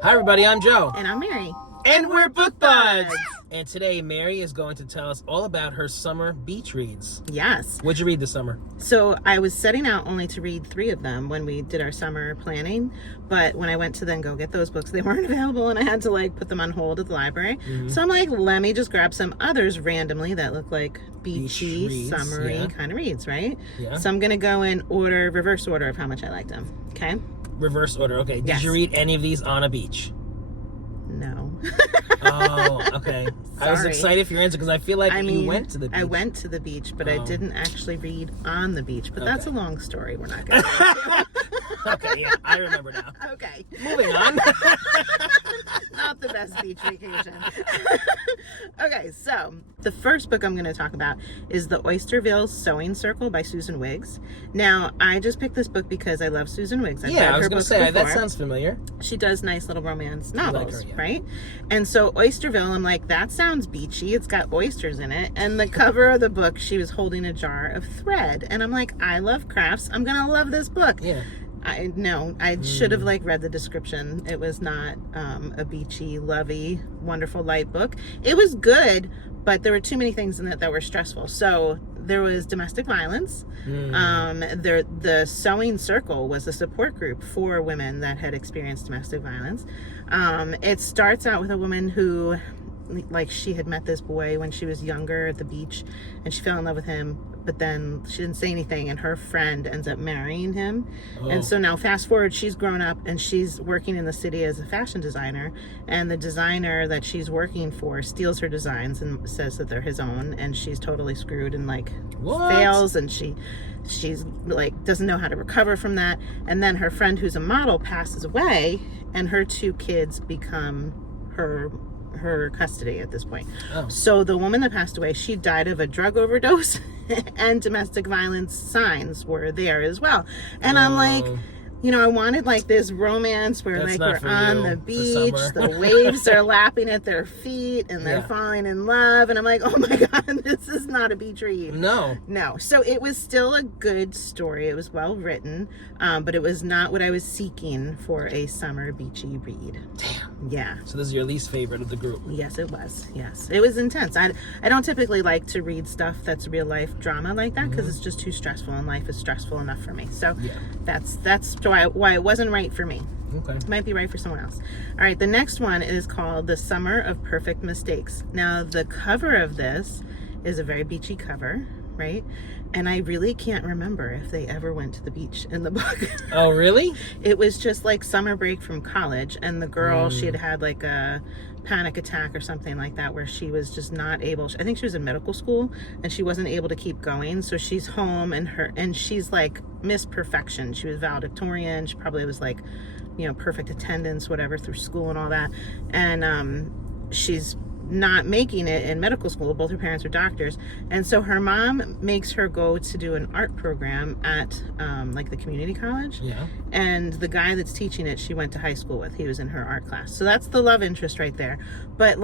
Hi everybody, I'm Joe. And I'm Mary. And we're Book Buds! And today Mary is going to tell us all about her summer beach reads. Yes. What'd you read this summer? So I was setting out only to read 3 of them when we did our summer planning, but when I went to then go get those books, they weren't available and I had to put them on hold at the library. Mm-hmm. So I'm like, let me just grab some others randomly that look like beachy, summery kind of reads, right? Yeah. So I'm going to go in reverse order of how much I liked them. Okay? Reverse order, okay. Did you read any of these on a beach? No. Oh, okay. I was excited for your answer because I feel like you went to the beach. I went to the beach, but I didn't actually read on the beach. But that's a long story. We're not going to get into. Okay, yeah, I remember now. Okay. Moving on. Not the best beach vacation. Okay, so the first book I'm going to talk about is The Oysterville Sewing Circle by Susan Wiggs. Now, I just picked this book because I love Susan Wiggs. I was going to say, that sounds familiar. She does nice little romance novels, right? And so Oysterville, I'm like, that sounds beachy. It's got oysters in it. And the cover of the book, she was holding a jar of thread. And I'm like, I love crafts. I'm going to love this book. Yeah. I should have read the description. It was not a beachy, lovey, wonderful light book. It was good, but there were too many things in it that were stressful. So there was domestic violence. The Sewing Circle was a support group for women that had experienced domestic violence. It starts out with a woman who, she had met this boy when she was younger at the beach, and she fell in love with him, but then she didn't say anything, and her friend ends up marrying him. And so now fast forward, she's grown up and she's working in the city as a fashion designer, and the designer that she's working for steals her designs and says that they're his own, and she's totally screwed and fails, and she's doesn't know how to recover from that. And then her friend who's a model passes away, and her 2 kids become her custody at this point. So the woman that passed away, she died of a drug overdose and domestic violence signs were there as well. And I'm like, I wanted this romance where we're on the beach, the waves are lapping at their feet and they're falling in love, and I'm like, oh my god, this is not a beach read. No. So it was still a good story. It was well written, but it was not what I was seeking for a summer beachy read. Damn. Yeah. So this is your least favorite of the group? Yes, it was. Yes, it was intense. I don't typically like to read stuff that's real life drama like that because it's just too stressful, and life is stressful enough for me. So that's why it wasn't right for me. Okay. It might be right for someone else. All right, the next one is called The Summer of Perfect Mistakes. Now, the cover of this is a very beachy cover, right? And I really can't remember if they ever went to the beach in the book. Oh, really? It was just summer break from college, and the girl, she had a panic attack or something like that, where she was just not able, I think she was in medical school and she wasn't able to keep going, so she's home, and she's Miss Perfection. She was valedictorian. She probably was perfect attendance, whatever, through school and all that, and she's not making it in medical school. Both her parents are doctors, and so her mom makes her go to do an art program at the community college. And the guy that's teaching it, she went to high school with. He was in her art class. So that's the love interest right there. But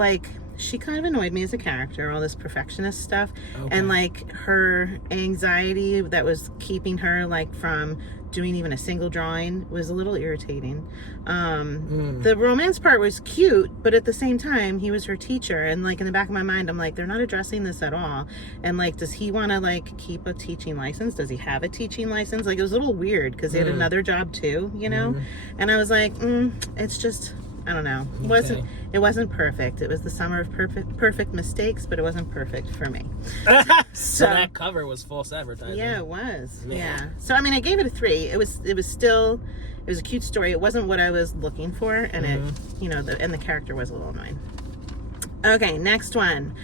she kind of annoyed me as a character, all this perfectionist stuff. Okay. And her anxiety that was keeping her from doing even a single drawing was a little irritating. The romance part was cute, but at the same time, he was her teacher, and in the back of my mind, I'm they're not addressing this at all. And does he want to keep a teaching license? Does he have a teaching license? It was a little weird because he had another job too, and I was it's just, I don't know. It wasn't perfect. It was the summer of perfect mistakes, but it wasn't perfect for me. So that cover was false advertising. Yeah, it was. Yeah. So I gave it a 3. It was a cute story. It wasn't what I was looking for, and and the character was a little annoying. Okay, next one.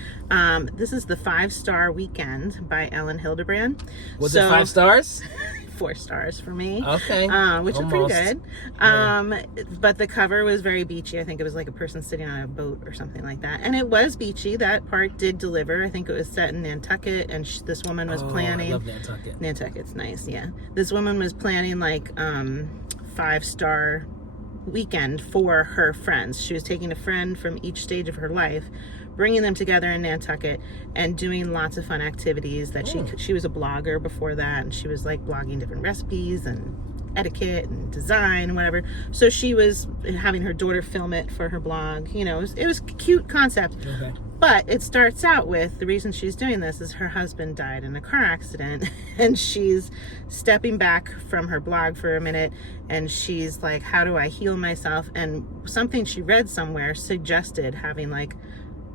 This is The 5-Star Weekend by Elin Hilderbrand. Was it 5 stars? 4 stars for me. Okay. Which is pretty good. But the cover was very beachy. I think it was a person sitting on a boat or something like that. And it was beachy. That part did deliver. I think it was set in Nantucket, and this woman was planning. I love Nantucket. Nantucket's nice, yeah. This woman was planning 5-star weekend for her friends. She was taking a friend from each stage of her life, bringing them together in Nantucket and doing lots of fun activities that she was a blogger before that, and she was blogging different recipes and etiquette and design and whatever. So she was having her daughter film it for her blog. You know, it was a cute concept. Okay. But it starts out with, the reason she's doing this is her husband died in a car accident, and she's stepping back from her blog for a minute, and she's like, how do I heal myself? And something she read somewhere suggested having, like,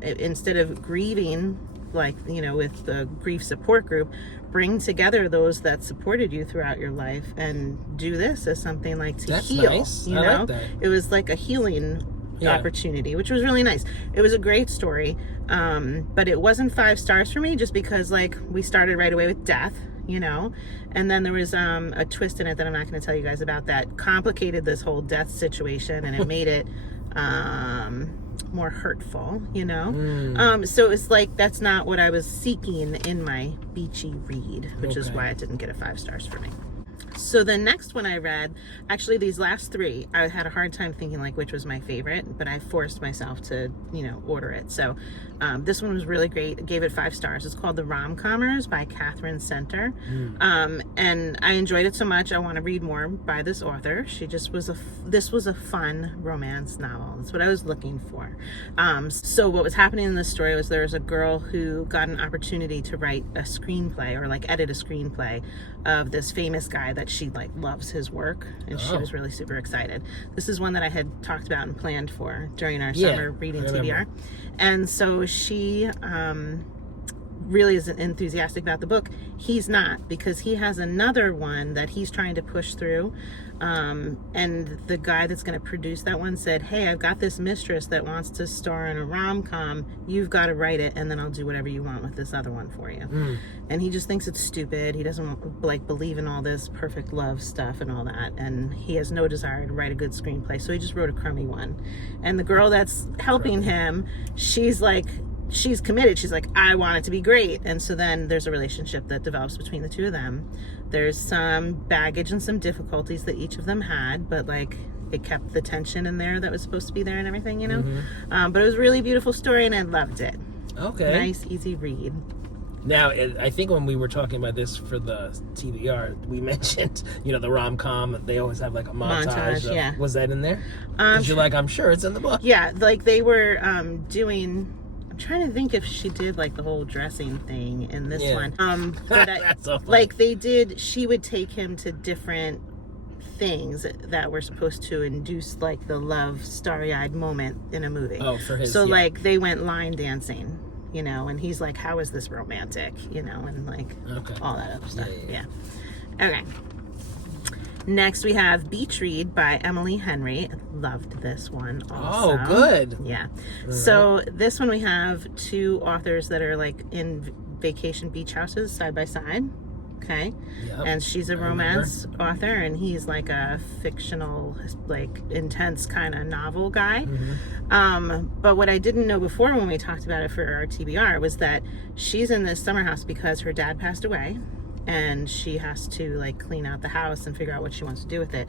instead of grieving, like, you know, with the grief support group, bring together those that supported you throughout your life and do this as something like to That's heal. nice. You I know, like that. it was like a healing opportunity, which was really nice. It was a great story, but it wasn't 5 stars for me just because, like, we started right away with death, you know, and then there was a twist in it that I'm not going to tell you guys about that complicated this whole death situation, and it made it more hurtful, you know. So it's like, that's not what I was seeking in my beachy read, which is why it didn't get a 5 stars for me. So the next one I read, actually these last 3, I had a hard time thinking like which was my favorite, but I forced myself to, you know, order it. So this one was really great. I gave it 5 stars. It's called the Rom-Commers by Katherine. And I enjoyed it so much, I want to read more by this author. She just was this was a fun romance novel. That's what I was looking for. So what was happening in this story was there was a girl who got an opportunity to write a screenplay, or like edit a screenplay of this famous guy that she like loves his work, and she was really super excited. This is one that I had talked about and planned for during our summer reading TBR, and so she really is enthusiastic about the book. He's not, because he has another one that he's trying to push through, and the guy that's going to produce that one said, hey, I've got this mistress that wants to star in a rom-com, you've got to write it, and then I'll do whatever you want with this other one for you. And he just thinks it's stupid. He doesn't like believe in all this perfect love stuff and all that, and he has no desire to write a good screenplay, so he just wrote a crummy one. And the girl that's helping him, she's like, she's committed. She's like, I want it to be great. And so then there's a relationship that develops between the two of them. There's some baggage and some difficulties that each of them had, but like it kept the tension in there that was supposed to be there and everything, you know. But it was a really beautiful story, and I loved it. Okay. Nice, easy read. Now, I think when we were talking about this for the TBR, we mentioned, you know, the rom-com, they always have like a montage. Yeah. Was that in there? Because you're like, I'm sure it's in the book. Yeah, like they were doing, I'm trying to think if she did like the whole dressing thing in this one. But That's so funny. like they did, she would take him to different things that were supposed to induce like the love starry-eyed moment in a movie. Oh, for his, so like they went line dancing, you know, and he's like, how is this romantic, you know, and like all that other stuff. Yeah. Okay, next we have Beach Read by Emily Henry. Loved this one also. Oh, good. Yeah. So this one we have 2 authors that are like in vacation beach houses side by side. Okay. And she's a romance author, and he's like a fictional, like intense kind of novel guy. But what I didn't know before when we talked about it for our TBR was that she's in this summer house because her dad passed away, and she has to like clean out the house and figure out what she wants to do with it.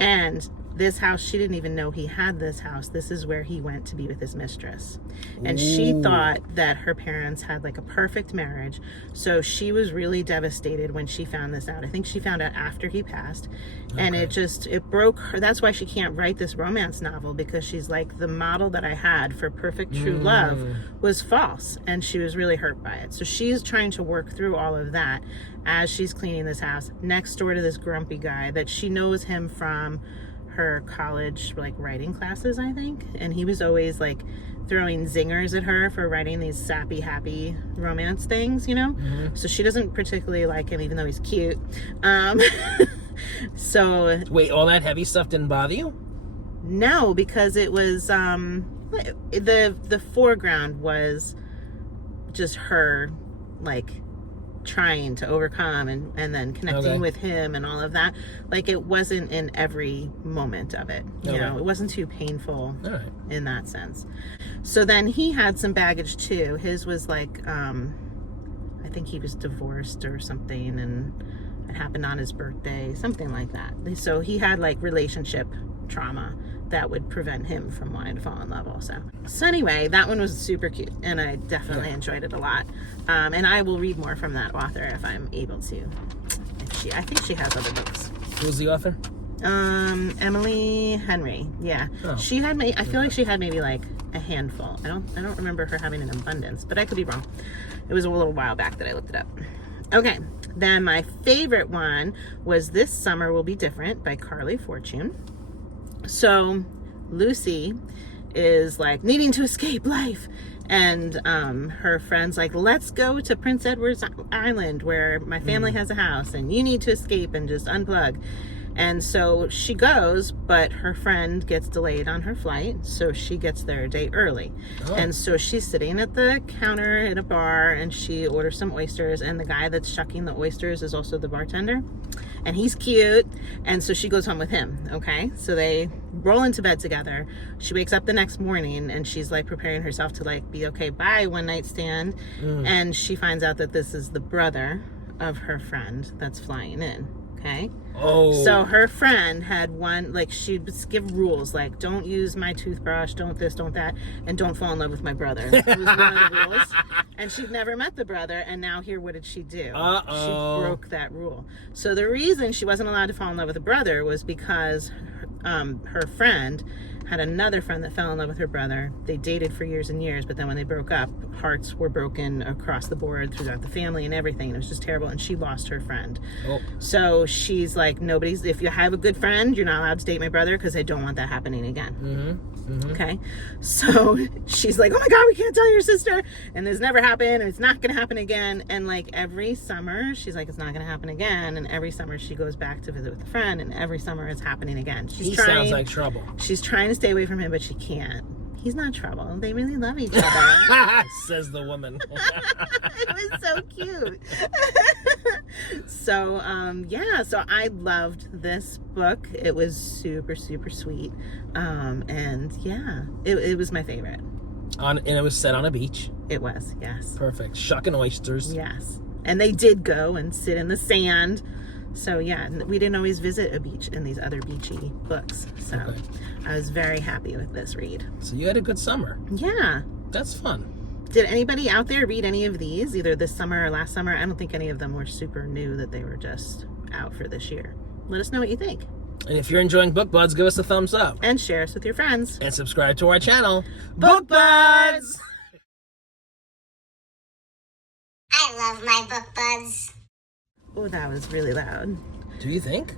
And this house, she didn't even know he had this house. This is where he went to be with his mistress. And she thought that her parents had like a perfect marriage. So she was really devastated when she found this out. I think she found out after he passed. And it broke her. That's why she can't write this romance novel, because she's like, the model that I had for perfect true love was false. And she was really hurt by it. So she's trying to work through all of that as she's cleaning this house next door to this grumpy guy that she knows him from her college like writing classes, I think, and he was always like throwing zingers at her for writing these sappy happy romance things, you know. So she doesn't particularly like him, even though he's cute. So wait, all that heavy stuff didn't bother you? No, because it was the foreground was just her like trying to overcome and then connecting with him and all of that. Like it wasn't in every moment of it, you know. It wasn't too painful in that sense. So then he had some baggage too. His was like I think he was divorced or something, and it happened on his birthday, something like that. So he had like relationship trauma that would prevent him from wanting to fall in love also. So anyway, that one was super cute, and I definitely enjoyed it a lot. And I will read more from that author if I'm able to. I think she has other books. Who's the author? Emily Henry. Yeah. Oh. She had I feel like she had maybe like a handful. I don't remember her having an abundance, but I could be wrong. It was a little while back that I looked it up. Okay. Then my favorite one was This Summer Will Be Different by Carley Fortune. So Lucy is like needing to escape life, and her friend's like, let's go to Prince Edward's Island where my family has a house and you need to escape and just unplug. And so she goes, but her friend gets delayed on her flight, so she gets there a day early. Oh. And so she's sitting at the counter in a bar, and she orders some oysters, and the guy that's shucking the oysters is also the bartender. And he's cute, and so she goes home with him, okay? So they roll into bed together. She wakes up the next morning, and she's, like, preparing herself to, like, be okay, bye, one night stand. And she finds out that this is the brother of her friend that's flying in. Okay. Oh. So her friend had one, like, she'd give rules, like, don't use my toothbrush, don't this, don't that, and don't fall in love with my brother. It was one of the rules. And she'd never met the brother, and now here, what did she do? Uh-oh. She broke that rule. So the reason she wasn't allowed to fall in love with the brother was because her friend had another friend that fell in love with her brother. They dated for years and years, but then when they broke up, hearts were broken across the board throughout the family and everything. It was just terrible, and she lost her friend. Oh. So she's like, if you have a good friend, you're not allowed to date my brother because I don't want that happening again. Okay? So she's like, oh my God, we can't tell your sister, and this never happened, and it's not going to happen again. And like every summer, she's like, it's not going to happen again. And every summer she goes back to visit with a friend, and every summer it's happening again. Sounds like trouble. She's trying to stay away from him, but she can't. He's not trouble. They really love each other. Says the woman. It was so cute. So, so I loved this book. It was super, super sweet. And yeah, it was my favorite. And it was set on a beach. It was, yes. Perfect. Shucking oysters. Yes. And they did go and sit in the sand. So yeah, we didn't always visit a beach in these other beachy books. So okay. I was very happy with this read. So you had a good summer. Yeah. That's fun. Did anybody out there read any of these, either this summer or last summer? I don't think any of them were super new, that they were just out for this year. Let us know what you think. And if you're enjoying Book Buds, give us a thumbs up. And share us with your friends. And subscribe to our channel, Book Buds! I love my Book Buds. Oh, that was really loud. Do you think?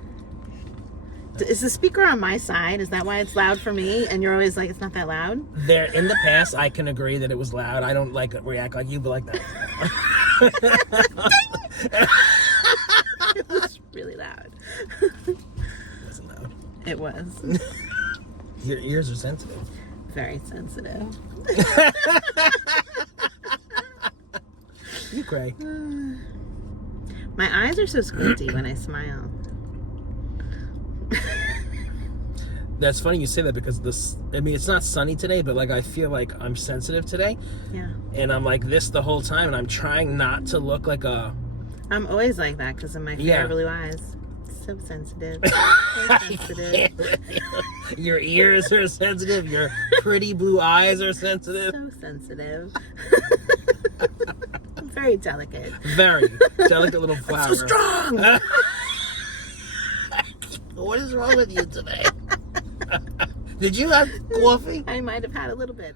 Is the speaker on my side? Is that why it's loud for me? And you're always like, it's not that loud? There, in the past, I can agree that it was loud. I don't react like you, but like that. It was really loud. It wasn't loud. It was. Your ears are sensitive. Very sensitive. You cray. My eyes are so squinty when I smile. That's funny you say that, because it's not sunny today, but like I feel like I'm sensitive today. Yeah. And I'm like this the whole time, and I'm trying not to look like a... I'm always like that because of my fair blue eyes. So sensitive. So sensitive. Your ears are sensitive. Your pretty blue eyes are sensitive. So sensitive. I'm very delicate. Very delicate little flower. I'm so strong. What is wrong with you today? Did you have coffee? I might have had a little bit.